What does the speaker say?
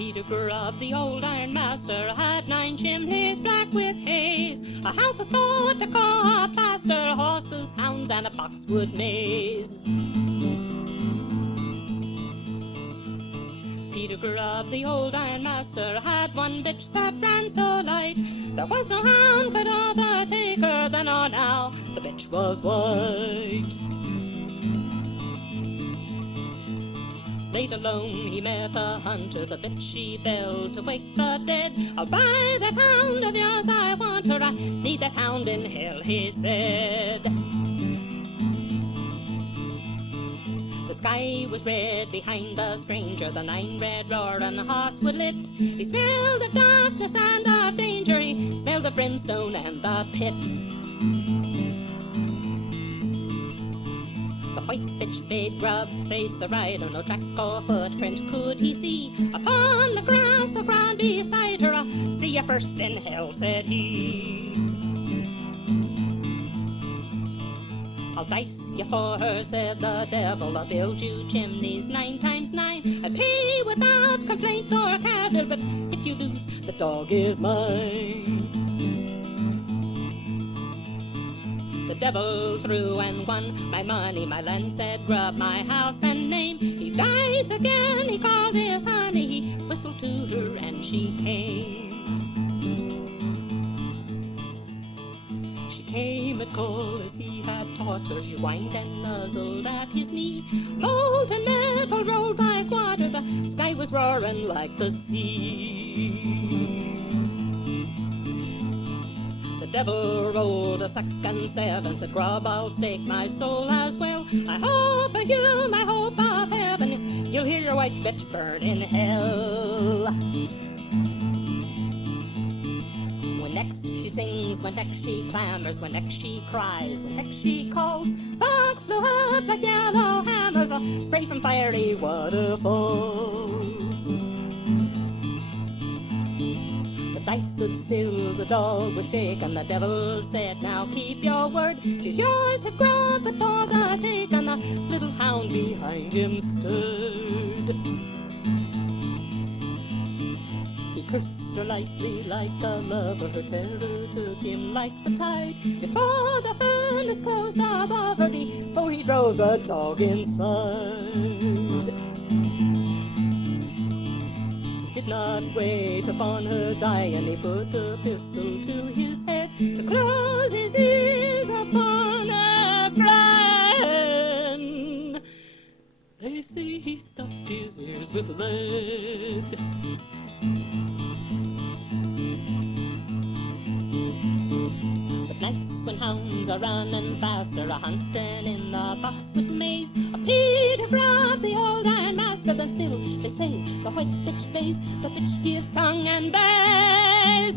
Peter Grubb, the old ironmaster, had 9 chimneys black with haze, a house of portico, a plaster, horses, hounds, and a boxwood maze. Peter Grubb, the old ironmaster, had one bitch that ran so light, there was no hound could overtake her. Then on now, the bitch was white. Late alone he met a hunter, the bitch she belled to wake the dead. I'll buy that hound of yours, I want her, I need that hound in hell, he said. The sky was red behind the stranger, the 9 red roar and the horsewood lit. He smelled of darkness and of danger, he smelled of brimstone and the pit. The white bitch bade Grubb face the rider, no track or footprint could he see. Upon the grass so brown beside her, I'll see you first in hell, said he. I'll dice you for her, said the devil, I'll build you chimneys 9 times 9, and pay without complaint or cavil, but if you lose, the dog is mine. The devil threw and won my money, my land, said Grubb, my house and name. He dies again, he called his honey, he whistled to her and she came. She came at call as he had taught her, she whined and nuzzled at his knee. Molten metal rolled like water, the sky was roaring like the sea. The devil rolled a 2nd 7, said Grubb, I'll stake my soul as well. I hope for you, my hope of heaven, you'll hear your white bitch burn in hell. When next she sings, when next she clamors, when next she cries, when next she calls, sparks flew up like yellow hammers, a spray from fiery waterfalls. The dice stood still, the dog was shaken, the devil said, now keep your word. She's yours, said Grubb, but for the take, and the little hound behind him stood. He cursed her lightly like a lover, her terror took him like the tide. Before the furnace closed above her, before he drove the dog inside. Did not wait upon her dying, he put a pistol to his head to close his ears upon her brain. They say he stuffed his ears with lead. But nights when hounds are running faster, a hunting in the boxwood maze, a Peter Grubb, the old ironmaster, then still they say the white bitch pays, the bitch gives tongue and bays.